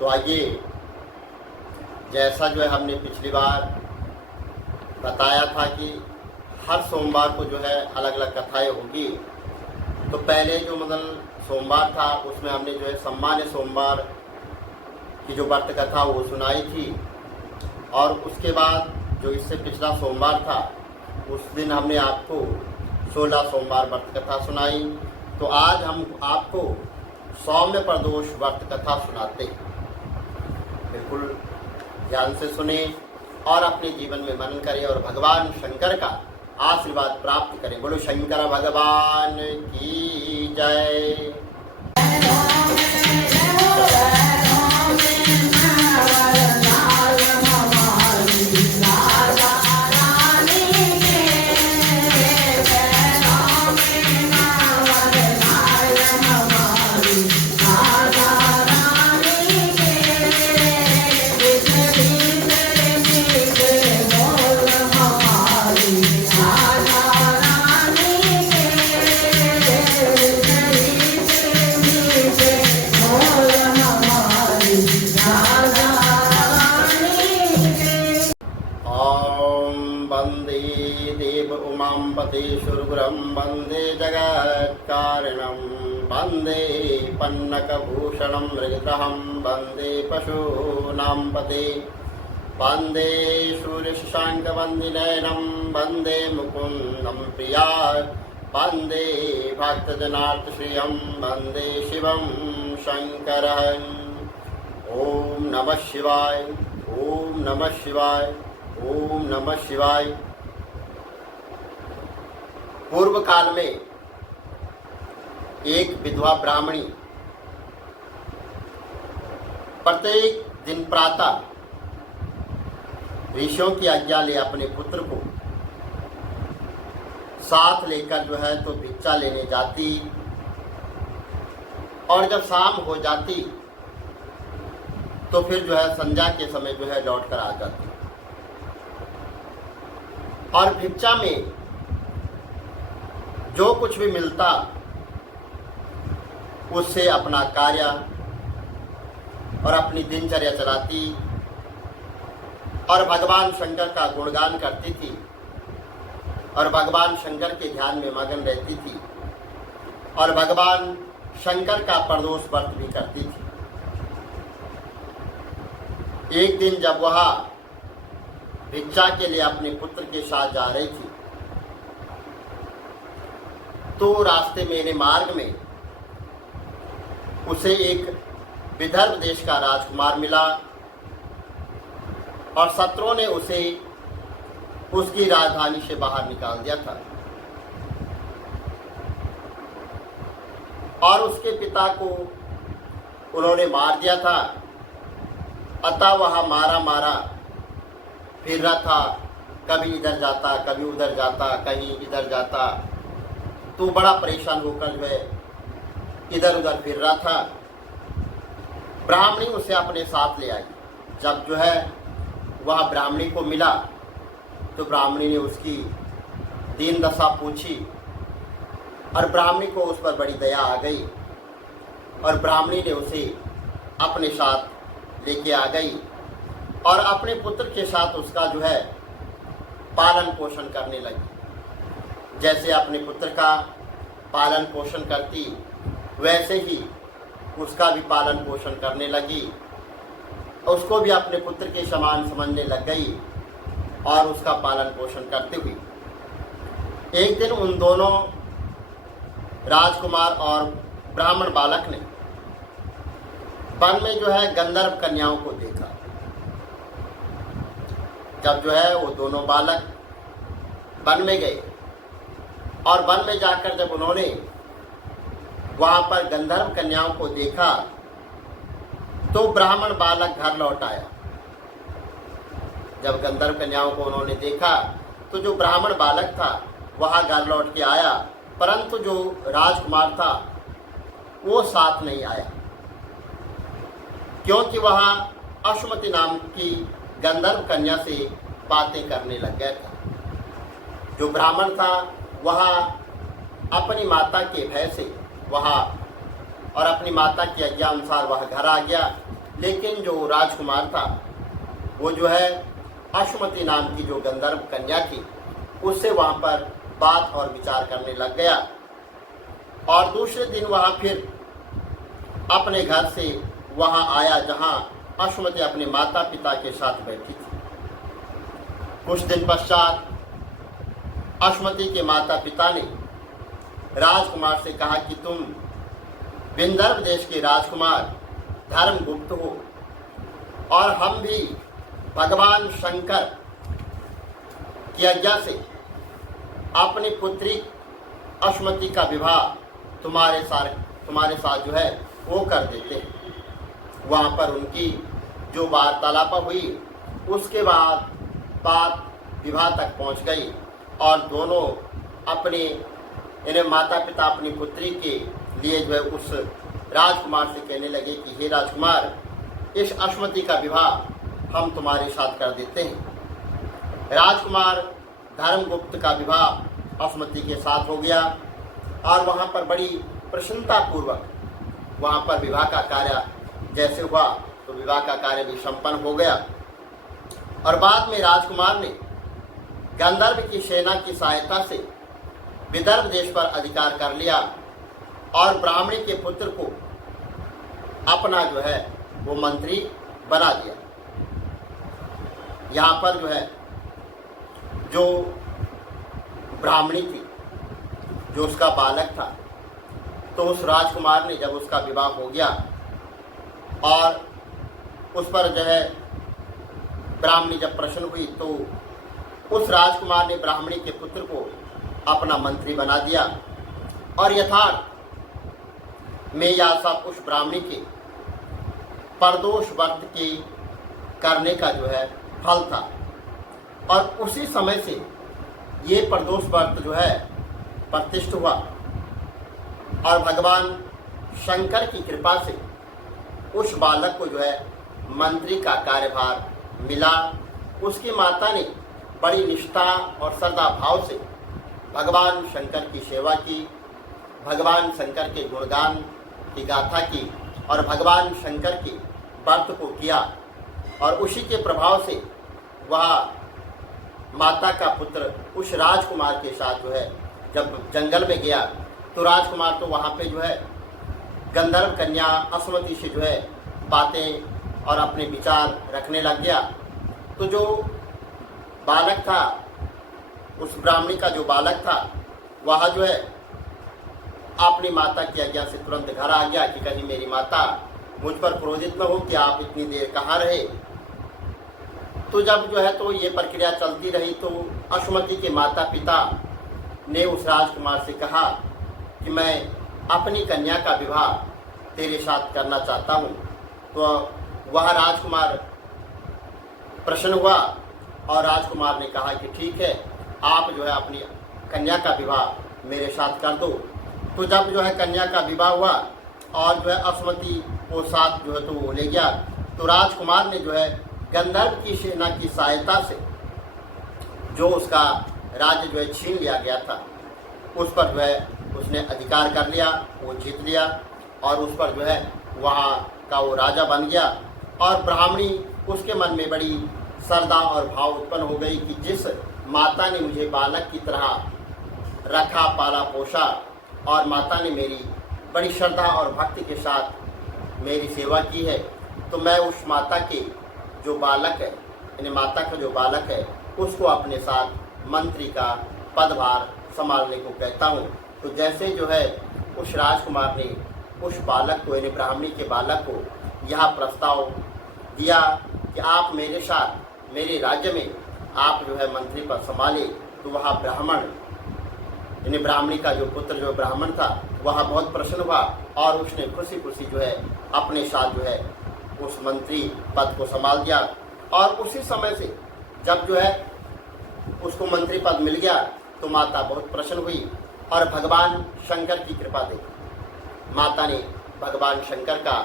तो आइए, जैसा जो है हमने पिछली बार बताया था कि हर सोमवार को जो है अलग अलग कथाएं होगी। तो पहले जो मतलब सोमवार था उसमें हमने जो है सम्मान्य सोमवार की जो व्रत कथा वो सुनाई थी, और उसके बाद जो इससे पिछला सोमवार था उस दिन हमने आपको 16 सोमवार व्रत कथा सुनाई। तो आज हम आपको सौम्य प्रदोष व्रत कथा सुनाते हैं। बिल्कुल ध्यान से सुने और अपने जीवन में मनन करें और भगवान शंकर का आशीर्वाद प्राप्त करें। बोलो शंकर भगवान की जय। वंदे देव उमां पतेशुरगुरं वंदे जगत्कारणं वंदे पन्नकभूषणं मृगग्रहं वंदे पशूनां पते वंदे सूर्यशशाङ्कवन्दिनयनं वंदे मुकुन्दं प्रिया वंदे भक्तजनार्दश्रियं वंदे शिवं शङ्करम्। ओम नमः शिवाय, ओम नमः शिवाय, ओम नमः शिवाय। पूर्व काल में एक विधवा ब्राह्मणी प्रत्येक दिन प्रातः ऋषियों की आज्ञा ले अपने पुत्र को साथ लेकर जो है तो भिक्षा लेने जाती, और जब शाम हो जाती तो फिर जो है संध्या के समय जो है लौट कर आ जाती, और भिक्षा में जो कुछ भी मिलता उससे अपना कार्य और अपनी दिनचर्या चलाती, और भगवान शंकर का गुणगान करती थी, और भगवान शंकर के ध्यान में मगन रहती थी, और भगवान शंकर का प्रदोष व्रत भी करती थी। एक दिन जब वह भिक्षा के लिए अपने पुत्र के साथ जा रही थी तो रास्ते मेरे मार्ग में उसे एक विदर्भ देश का राजकुमार मिला, और शत्रुओं ने उसे उसकी राजधानी से बाहर निकाल दिया था, और उसके पिता को उन्होंने मार दिया था। अतः वह मारा मारा फिर रहा था, कभी इधर जाता कभी उधर जाता, कहीं इधर जाता, तो बड़ा परेशान होकर जो है इधर उधर फिर रहा था। ब्राह्मणी उसे अपने साथ ले आई। जब जो है वह ब्राह्मणी को मिला तो ब्राह्मणी ने उसकी दीन दशा पूछी, और ब्राह्मणी को उस पर बड़ी दया आ गई, और ब्राह्मणी ने उसे अपने साथ लेके आ गई, और अपने पुत्र के साथ उसका जो है पालन पोषण करने लगी। जैसे अपने पुत्र का पालन पोषण करती वैसे ही उसका भी पालन पोषण करने लगी, उसको भी अपने पुत्र के समान समझने लग गई, और उसका पालन पोषण करते हुए एक दिन उन दोनों राजकुमार और ब्राह्मण बालक ने वन में जो है गंधर्व कन्याओं को देखा। जब जो है वो दोनों बालक वन में गए, और वन में जाकर जब उन्होंने वहां पर गंधर्व कन्याओं को देखा तो ब्राह्मण बालक घर लौट आया। जब गंधर्व कन्याओं को उन्होंने देखा तो जो ब्राह्मण बालक था वह घर लौट के आया, परंतु जो राजकुमार था वो साथ नहीं आया, क्योंकि वह अश्वमती नाम की गंधर्व कन्या से बातें करने लग गया था। जो ब्राह्मण था वह अपनी माता के भय से वह और अपनी माता की आज्ञा अनुसार वह घर आ गया, लेकिन जो राजकुमार था वो जो है अश्वमती नाम की जो गंधर्व कन्या थी उससे वहाँ पर बात और विचार करने लग गया। और दूसरे दिन वहाँ फिर अपने घर से वहाँ आया जहाँ अश्वमती अपने माता पिता के साथ बैठी थी। कुछ दिन पश्चात अश्वमती के माता पिता ने राजकुमार से कहा कि तुम विंदर्भ देश के राजकुमार धर्मगुप्त हो और हम भी भगवान शंकर की आज्ञा से अपनी पुत्री अश्वमती का विवाह तुम्हारे साथ जो है वो कर देते हैं। वहाँ पर उनकी जो वार्तालाप हुई उसके बाद बात विवाह तक पहुँच गई और दोनों अपने इन्हें माता पिता अपनी पुत्री के लिए जो है उस राजकुमार से कहने लगे कि हे राजकुमार, इस अश्वमती का विवाह हम तुम्हारे साथ कर देते हैं। राजकुमार धर्मगुप्त का विवाह अश्वमती के साथ हो गया और वहाँ पर बड़ी प्रसन्नता पूर्वक वहाँ पर विवाह का कार्य जैसे हुआ तो विवाह का कार्य भी संपन्न हो गया। और बाद में राजकुमार ने गंधर्व की सेना की सहायता से विदर्भ देश पर अधिकार कर लिया और ब्राह्मणी के पुत्र को अपना जो है वो मंत्री बना दिया। यहाँ पर जो है जो ब्राह्मणी थी, जो उसका बालक था, तो उस राजकुमार ने जब उसका विवाह हो गया और उस पर जो है ब्राह्मणी जब प्रसन्न हुई तो उस राजकुमार ने ब्राह्मणी के पुत्र को अपना मंत्री बना दिया। और यथार्थ में यह सब उस ब्राह्मणी के परदोष व्रत के करने का जो है फल था। और उसी समय से ये परदोष व्रत जो है प्रतिष्ठित हुआ और भगवान शंकर की कृपा से उस बालक को जो है मंत्री का कार्यभार मिला। उसकी माता ने बड़ी निष्ठा और श्रद्धा भाव से भगवान शंकर की सेवा की, भगवान शंकर के गुणगान की गाथा की और भगवान शंकर के व्रत को किया। और उसी के प्रभाव से वह माता का पुत्र उस राजकुमार के साथ जो है जब जंगल में गया तो राजकुमार तो वहाँ पे जो है गंधर्व कन्या अश्वमती से जो है बातें और अपने विचार रखने लग गया। तो जो बालक था, उस ब्राह्मणी का जो बालक था, वह जो है अपनी माता की आज्ञा से तुरंत घर आ गया कि कहीं मेरी माता मुझ पर क्रोधित न हो कि आप इतनी देर कहाँ रहे। तो जब जो है तो ये प्रक्रिया चलती रही तो अश्वमती के माता पिता ने उस राजकुमार से कहा कि मैं अपनी कन्या का विवाह तेरे साथ करना चाहता हूँ। तो वह राजकुमार प्रसन्न हुआ और राजकुमार ने कहा कि ठीक है, आप जो है अपनी कन्या का विवाह मेरे साथ कर दो। तो जब जो है कन्या का विवाह हुआ और जो है अश्वमती को साथ जो है तो वो ले गया, तो राजकुमार ने जो है गंधर्व की सेना की सहायता से जो उसका राज्य जो है छीन लिया गया था उस पर जो है उसने अधिकार कर लिया, वो जीत लिया और उस पर जो है वहाँ का वो राजा बन गया। और ब्राह्मणी उसके मन में बड़ी श्रद्धा और भाव उत्पन्न हो गई कि जिस माता ने मुझे बालक की तरह रखा, पाला, पोषा और माता ने मेरी बड़ी श्रद्धा और भक्ति के साथ मेरी सेवा की है, तो मैं उस माता के जो बालक है, यानी माता का जो बालक है, उसको अपने साथ मंत्री का पदभार संभालने को कहता हूँ। तो जैसे जो है उस राजकुमार ने उस बालक को, यानी ब्राह्मणी के बालक को यह प्रस्ताव दिया कि आप मेरे साथ मेरे राज्य में आप जो है मंत्री पद संभाले, तो वह ब्राह्मण यानी ब्राह्मणी का जो पुत्र जो ब्राह्मण था वह बहुत प्रसन्न हुआ और उसने खुशी खुशी जो है अपने साथ जो है उस मंत्री पद को संभाल दिया। और उसी समय से जब जो है उसको मंत्री पद मिल गया तो माता बहुत प्रसन्न हुई और भगवान शंकर की कृपा देखी। माता ने भगवान शंकर का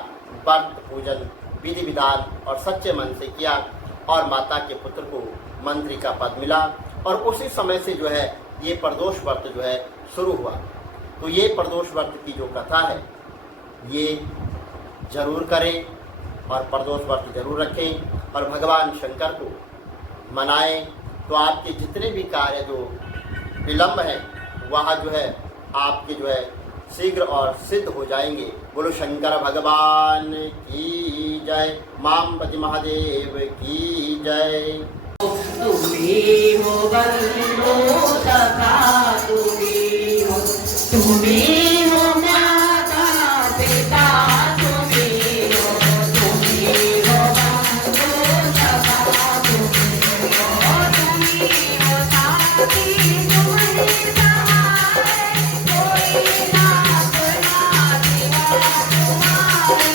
व्रत पूजन विधि विधान और सच्चे मन से किया और माता के पुत्र को मंत्री का पद मिला। और उसी समय से जो है ये प्रदोष व्रत जो है शुरू हुआ। तो ये प्रदोष व्रत की जो कथा है ये जरूर करें और प्रदोष व्रत जरूर रखें और भगवान शंकर को मनाएं। तो आपके जितने भी कार्य जो विलंब हैं वह जो है आपके जो है शीघ्र और सिद्ध हो जाएंगे। बोलो शंकर भगवान की जय, मामपति महादेव की जय। तुम्ही हो बंधु सखा, तुम्ही हो माता पिता, तुम्ही हो बंधु सखा, तुम्ही हो साथी, तुम्हारे सहाय कोई ना अपना सिवा तुम्हारे,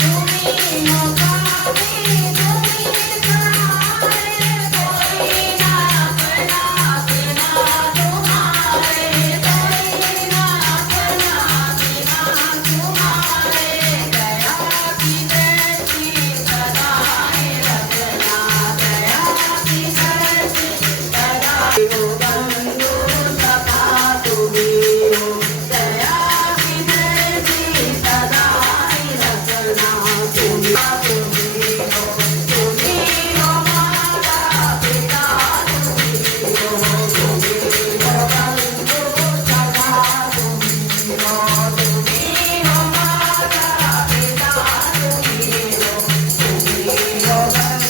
तुम्ही हो साथी, तुम्ही सहाय कोई ना अपना सिवा तुम्हारे, कोई ना अपना सिवा तुम्हारे, दया की दृष्टि सदाए रखना, दया की दृष्टि सदाए हो बंधु सखा, तुम्ही हो दया की दृष्टि सदाए रखना, तुम्ही हो माता पिता, तुम्ही हो बंधु सखा, तुम्ही हो माता पिता, तुम्ही हो बंधु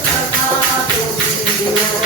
सखा, तुम्ही